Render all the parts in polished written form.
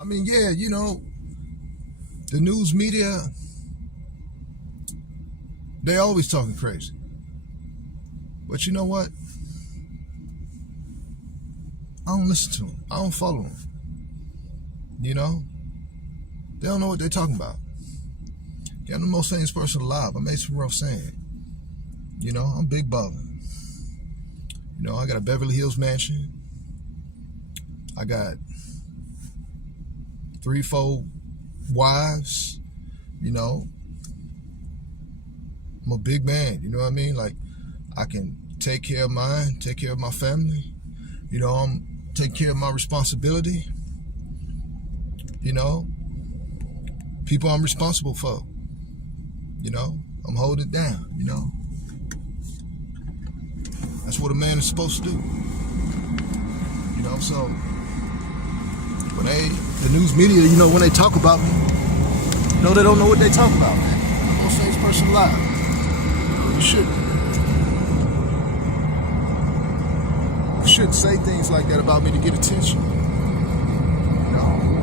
I mean, yeah, the news media, they always talking crazy. But you know what? I don't listen to them. I don't follow them. They don't know what they're talking about. Yeah, I'm the most famous person alive. I made some rough saying. I'm big baller. I got a Beverly Hills mansion. I got 3, 4 wives. I'm a big man. You know what I mean? Like, I can take care of mine, take care of my family. I'm taking care of my responsibility. People I'm responsible for. I'm holding it down. That's what a man is supposed to do. So when the news media, when they talk about me, they don't know what they talk about, man. I'm the most famous person alive. You shouldn't say things like that about me to get attention.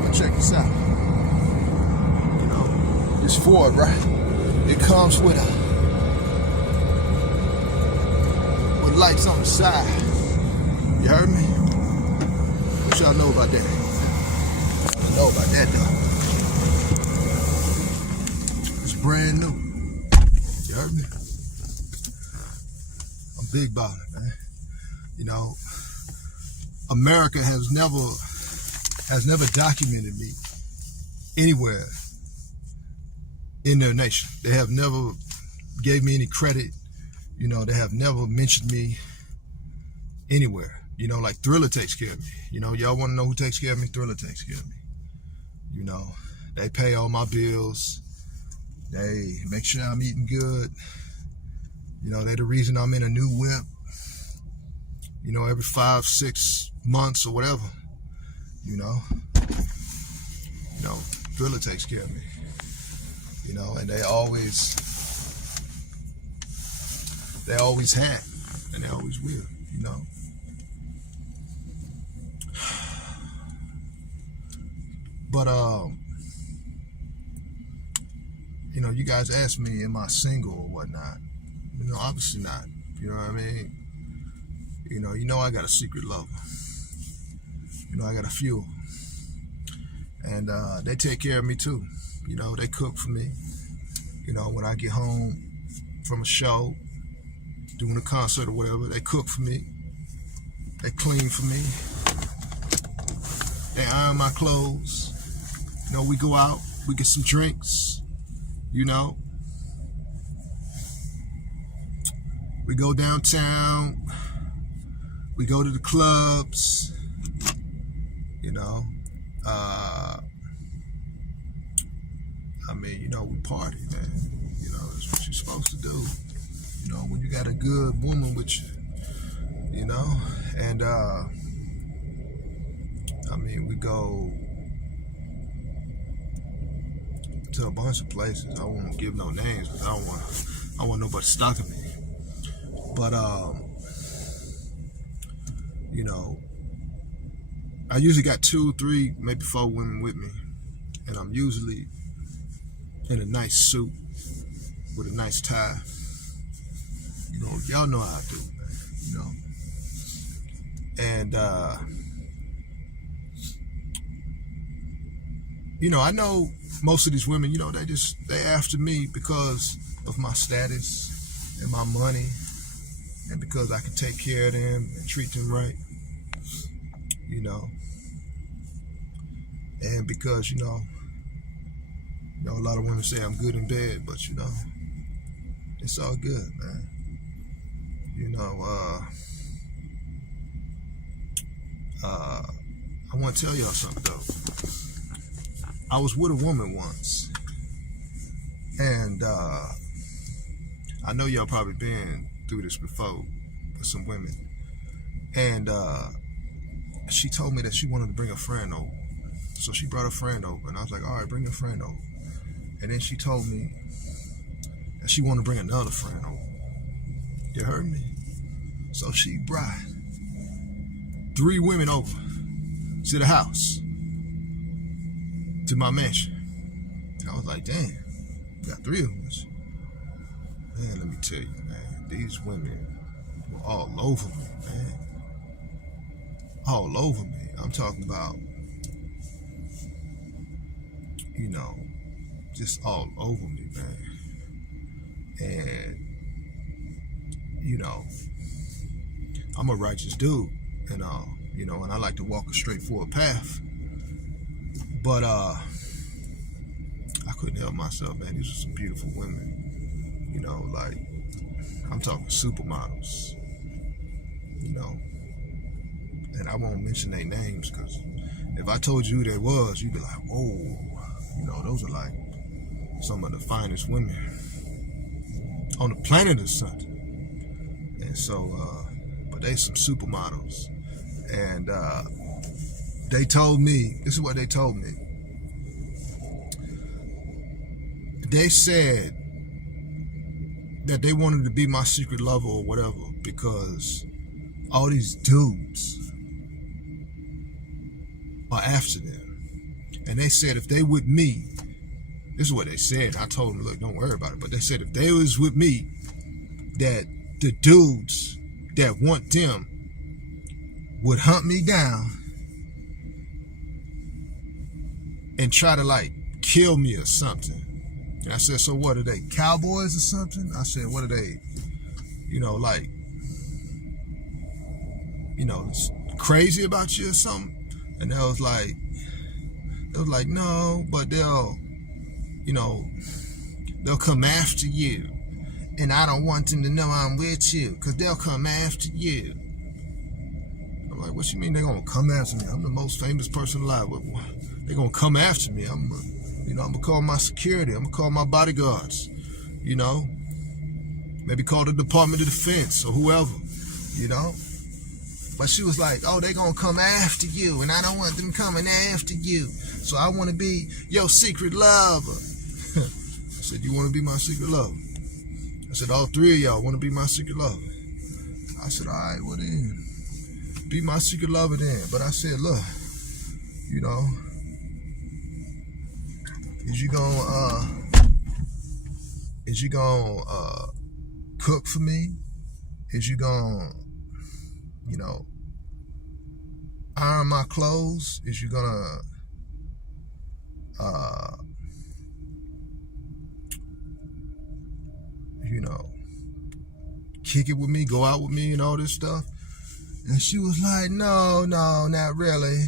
But check this out. This Ford, right? It comes with lights on the side. You heard me? What y'all know about that? I know about that though. It's brand new. You heard me? I'm big baller, man. America has never documented me anywhere in their nation. They have never gave me any credit. They have never mentioned me anywhere. Like Thriller takes care of me. Y'all want to know who takes care of me? Thriller takes care of me. They pay all my bills. They make sure I'm eating good. They're the reason I'm in a new whip. Every 5, 6 months or whatever. Thriller takes care of me. And they always have, and they always will. But you guys asked me, am I single or whatnot? Obviously not. You know what I mean? I got a secret lover. I got a few. And they take care of me too. They cook for me. When I get home from a show, doing a concert or whatever, they cook for me. They clean for me. They iron my clothes. We go out, we get some drinks. We go downtown. We go to the clubs. We party, man. That's what you're supposed to do. When you got a good woman with you, and we go to a bunch of places. I won't give no names because I don't want nobody stalking me. But I usually got 2, 3, maybe 4 women with me, and I'm usually in a nice suit with a nice tie. Y'all know how I do, man. And I know most of these women, they after me because of my status and my money, and because I can take care of them and treat them right. And because a lot of women say I'm good in bed, but it's all good, man. I want to tell y'all something though. I was with a woman once, and I know y'all probably been through this before with some women, and she told me that she wanted to bring a friend over. So she brought a friend over, and I was like, all right, bring a friend over. And then she told me that she wanted to bring another friend over. You heard me? So she brought 3 women over to the house. to my mansion. And I was like, damn, got 3 of them. Man, let me tell you, man, these women were all over me, man. All over me. I'm talking about, you know, just all over me, man. And, you know, I'm a righteous dude, and you know, and I like to walk a straightforward path. But I couldn't help myself, man. These are some beautiful women. You know, like, I'm talking supermodels. You know, and I won't mention their names, because if I told you who they was, you'd be like, whoa. You know, those are like some of the finest women on the planet or something. And so, but they some supermodels. And they told me, this is what they told me. They said that they wanted to be my secret lover or whatever, because all these dudes are after them. And they said if they with me, this is what they said. I told them, look, don't worry about it. But they said if they was with me, that the dudes that want them would hunt me down and try to like kill me or something. And I said, so what are they, cowboys or something? I said, what are they, you know, like, you know, crazy about you or something? And they was like, no, but they'll, you know, they'll come after you. And I don't want them to know I'm with you, because they'll come after you. I'm like, what you mean they're going to come after me? I'm the most famous person alive. They're going to come after me. I'm going to call my security. I'm going to call my bodyguards, you know. Maybe call the Department of Defense or whoever, you know. But she was like, oh, they're going to come after you, and I don't want them coming after you. So I want to be your secret lover. I said, you want to be my secret lover? I said, all 3 of y'all want to be my secret lover. I said, all right, well then, be my secret lover then. But I said, look, you know, is you gonna cook for me? Is you gonna, you know, iron my clothes? Is you gonna you know, kick it with me, go out with me and all this stuff? And she was like, no, not really.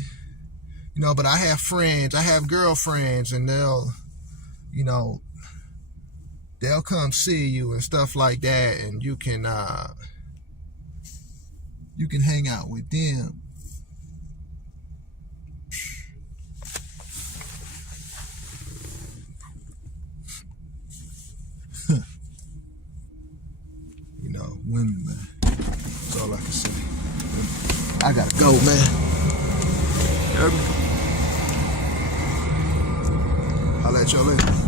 You know, but I have friends, I have girlfriends, and they'll, you know, they'll come see you and stuff like that, and you can hang out with them. You know, women, man. That's all I can say. I gotta go, man. Heard me? I'll let y'all later.